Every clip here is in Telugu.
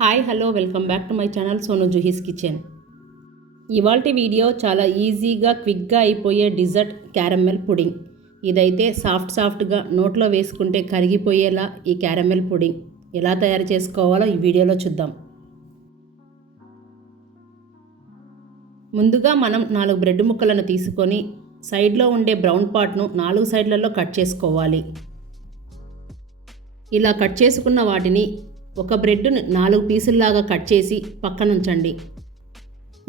Hi hello welcome back to my channel Sonu Juhi's kitchen. ఇవాల్టి వీడియో చాలా ఈజీగా క్విక్గా అయిపోయే డిజర్ట్ క్యారమెల్ పుడింగ్. ఇదైతే సాఫ్ట్గా నోట్లో వేసుకుంటే కరిగిపోయేలా ఈ క్యారమెల్ పుడింగ్ ఎలా తయారు చేసుకోవాలో ఈ వీడియోలో చూద్దాం. ముందుగా మనం 4 బ్రెడ్ ముక్కలను తీసుకొని సైడ్లో ఉండే బ్రౌన్ పార్ట్ను 4 సైడ్లలో కట్ చేసుకోవాలి. ఇలా కట్ చేసుకున్న వాటిని ఒక బ్రెడ్ను 4 పీసుల్లాగా కట్ చేసి పక్కనుంచండి.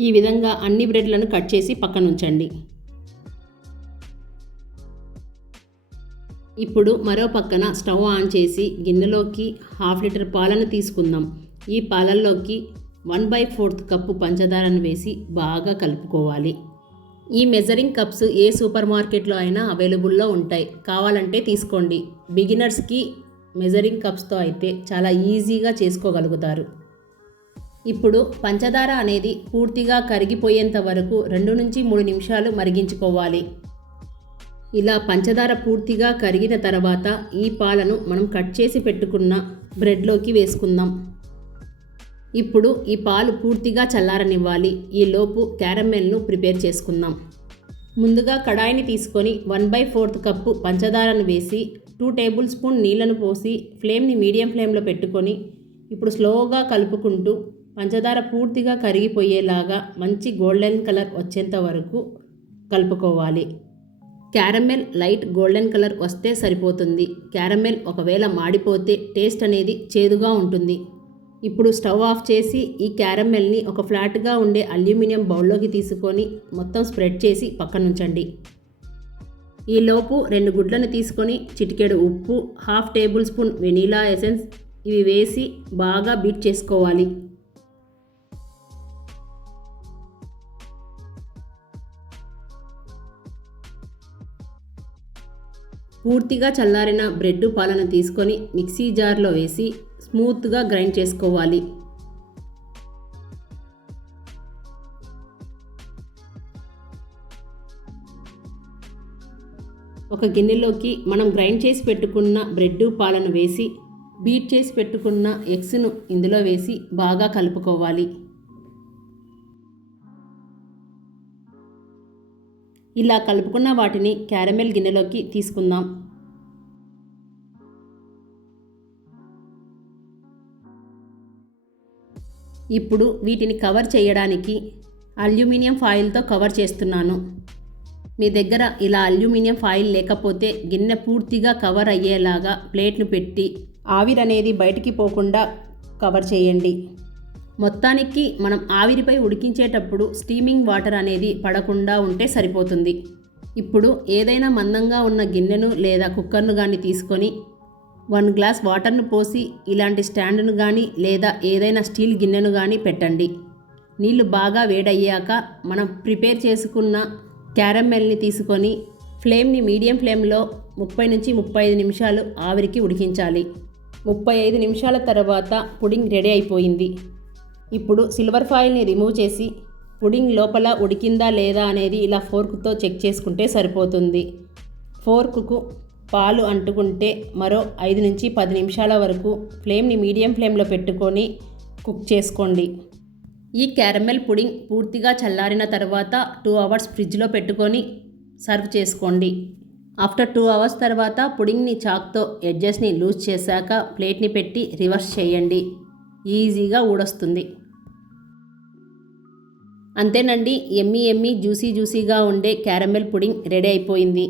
ఈ విధంగా అన్ని బ్రెడ్లను కట్ చేసి పక్కనుంచండి. ఇప్పుడు మరో పక్కన స్టవ్ ఆన్ చేసి గిన్నెలోకి 1/2 లీటర్ పాలను తీసుకుందాం. ఈ పాలల్లోకి 1/4 కప్పు పంచదారను వేసి బాగా కలుపుకోవాలి. ఈ మెజరింగ్ కప్స్ ఏ సూపర్ మార్కెట్లో అయినా అవైలబుల్లో ఉంటాయి, కావాలంటే తీసుకోండి. బిగినర్స్కి మెజరింగ్ కప్స్తో అయితే చాలా ఈజీగా చేసుకోగలుగుతారు. ఇప్పుడు పంచదార అనేది పూర్తిగా కరిగిపోయేంత వరకు 2 నుంచి 3 నిమిషాలు మరిగించుకోవాలి. ఇలా పంచదార పూర్తిగా కరిగిన తర్వాత ఈ పాలను మనం కట్ చేసి పెట్టుకున్న బ్రెడ్లోకి వేసుకుందాం. ఇప్పుడు ఈ పాలు పూర్తిగా చల్లారనివ్వాలి. ఈలోపు క్యారమెల్ను ప్రిపేర్ చేసుకుందాం. ముందుగా కడాయిని తీసుకొని 1/4 కప్పు పంచదారను వేసి 2 టేబుల్ స్పూన్ నీళ్లను పోసి ఫ్లేమ్ని మీడియం ఫ్లేమ్లో పెట్టుకొని ఇప్పుడు స్లోగా కలుపుకుంటూ పంచదార పూర్తిగా కరిగిపోయేలాగా మంచి గోల్డెన్ కలర్ వచ్చేంత వరకు కలుపుకోవాలి. క్యారమెల్ లైట్ గోల్డెన్ కలర్ వస్తే సరిపోతుంది. క్యారమెల్ ఒకవేళ మాడిపోతే టేస్ట్ అనేది చేదుగా ఉంటుంది. ఇప్పుడు స్టవ్ ఆఫ్ చేసి ఈ క్యారమెల్ని ఒక ఫ్లాట్గా ఉండే అల్యూమినియం బౌల్లోకి తీసుకొని మొత్తం స్ప్రెడ్ చేసి పక్కనుంచండి. ఈలోపు 2 గుడ్లను తీసుకొని చిటికెడు ఉప్పు, 1/2 టేబుల్ స్పూన్ వెనీలా ఎసెన్స్ ఇవి వేసి బాగా బీట్ చేసుకోవాలి. పూర్తిగా చల్లారిన బ్రెడ్ పాలను తీసుకొని మిక్సీ జార్లో వేసి స్మూత్గా గ్రైండ్ చేసుకోవాలి. ఒక గిన్నెలోకి మనం గ్రైండ్ చేసి పెట్టుకున్న బ్రెడ్ పాలను వేసి బీట్ చేసి పెట్టుకున్న ఎగ్స్ను ఇందులో వేసి బాగా కలుపుకోవాలి. ఇలా కలుపుకున్న వాటిని క్యారమెల్ గిన్నెలోకి తీసుకుందాం. ఇప్పుడు వీటిని కవర్ చేయడానికి అల్యూమినియం ఫాయిల్తో కవర్ చేస్తున్నాను. మీ దగ్గర ఇలా అల్యూమినియం ఫాయిల్ లేకపోతే గిన్నె పూర్తిగా కవర్ అయ్యేలాగా ప్లేట్ను పెట్టి ఆవిరి అనేది బయటికి పోకుండా కవర్ చేయండి. మొత్తానికి మనం ఆవిరిపై ఉడికించేటప్పుడు స్టీమింగ్ వాటర్ అనేది పడకుండా ఉంటే సరిపోతుంది. ఇప్పుడు ఏదైనా మందంగా ఉన్న గిన్నెను లేదా కుక్కర్ను కానీ తీసుకొని 1 గ్లాస్ వాటర్ను పోసి ఇలాంటి స్టాండ్ను కానీ లేదా ఏదైనా స్టీల్ గిన్నెను కానీ పెట్టండి. నీళ్లు బాగా వేడయ్యాక మనం ప్రిపేర్ చేసుకున్న క్యారమెల్ని తీసుకొని ఫ్లేమ్ని మీడియం ఫ్లేమ్లో 30 నుంచి 35 నిమిషాలు ఆవిరికి ఉడికించాలి. 35 నిమిషాల తర్వాత పుడింగ్ రెడీ అయిపోయింది. ఇప్పుడు సిల్వర్ ఫాయిల్ని రిమూవ్ చేసి పుడింగ్ లోపల ఉడికిందా లేదా అనేది ఇలా ఫోర్క్తో చెక్ చేసుకుంటే సరిపోతుంది. ఫోర్క్కు పాలు అంటుకుంటే మరో 5 నుంచి 10 నిమిషాల వరకు ఫ్లేమ్ని మీడియం ఫ్లేమ్లో పెట్టుకొని కుక్ చేసుకోండి. ఈ క్యారమెల్ పుడింగ్ పూర్తిగా చల్లారిన తర్వాత 2 అవర్స్ ఫ్రిడ్జ్లో పెట్టుకొని సర్వ్ చేసుకోండి. ఆఫ్టర్ 2 అవర్స్ తర్వాత పుడింగ్ని చాక్తో ఎడ్జెస్ని లూజ్ చేశాక ప్లేట్ని పెట్టి రివర్స్ చేయండి. ఈజీగా ఊడొస్తుంది. అంతేనండి, ఎమ్మీ జ్యూసీగా ఉండే క్యారమెల్ పుడింగ్ రెడీ అయిపోయింది.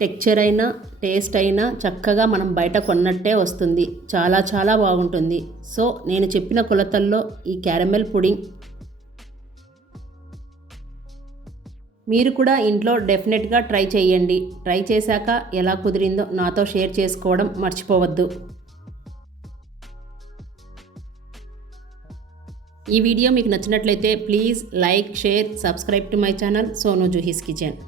టెక్చర్ అయినా టేస్ట్ అయినా చక్కగా మనం బయట కొన్నట్టే వస్తుంది. చాలా బాగుంటుంది. సో నేను చెప్పిన కొలతల్లో ఈ క్యారమెల్ పుడింగ్ మీరు కూడా ఇంట్లో డెఫినెట్గా ట్రై చేయండి. ట్రై చేశాక ఎలా కుదిరిందో నాతో షేర్ చేసుకోవడం మర్చిపోవద్దు. ఈ వీడియో మీకు నచ్చినట్లయితే please like, share, subscribe to my channel Sonu Juhi's kitchen.